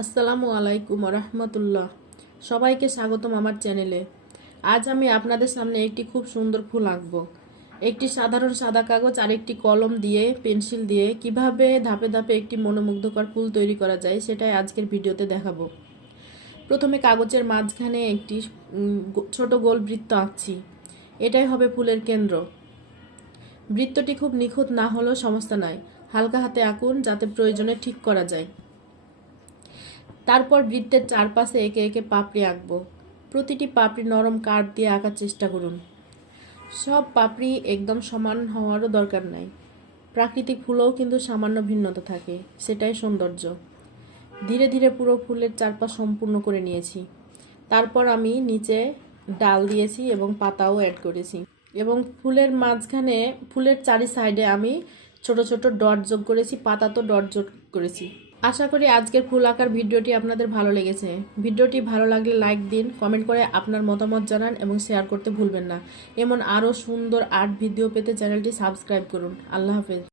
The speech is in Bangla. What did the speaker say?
আসসালামু আলাইকুম রহমতুল্লাহ সবাইকে স্বাগতম আমার চ্যানেলে। আজ আমি আপনাদের সামনে একটি খুব সুন্দর ফুল আঁকবো। একটি সাধারণ সাদা কাগজ আর একটি কলম দিয়ে, পেন্সিল দিয়ে কীভাবে ধাপে ধাপে একটি মনোমুগ্ধকর ফুল তৈরি করা যায় সেটাই আজকের ভিডিওতে দেখাবো। প্রথমে কাগজের মাঝখানে একটি ছোট গোল বৃত্ত আঁকছি। এটাই হবে ফুলের কেন্দ্র। বৃত্তটি খুব নিখুঁত না হলেও সমস্যা নাই। হালকা হাতে আঁকুন যাতে প্রয়োজনে ঠিক করা যায়। তারপর বৃত্তের চারপাশে একে একে পাপড়ি আঁকবো। প্রতিটি পাপড়ি নরম কার্ভ দিয়ে আঁকার চেষ্টা করুন। সব পাপড়ি একদম সমান হওয়ারও দরকার নাই। প্রাকৃতিক ফুলেও কিন্তু সামান্য ভিন্নতা থাকে, সেটাই সৌন্দর্য। ধীরে ধীরে পুরো ফুলের চারপাশ সম্পূর্ণ করে নিয়েছি। তারপর আমি নিচে ডাল দিয়েছি এবং পাতাও অ্যাড করেছি। এবং ফুলের মাঝখানে, ফুলের চারি সাইডে আমি ছোট ছোট ডট যোগ করেছি পাতা তো ডট যোগ করেছি। আশা করি আজকের ফুল আঁকার ভিডিওটি আপনাদের ভালো লেগেছে। ভিডিওটি ভালো লাগলে লাইক দিন, কমেন্ট করে আপনার মতামত জানান এবং শেয়ার করতে ভুলবেন না। এমন আরও সুন্দর আর্ট ভিডিও পেতে চ্যানেলটি সাবস্ক্রাইব করুন। আল্লাহ হাফেজ।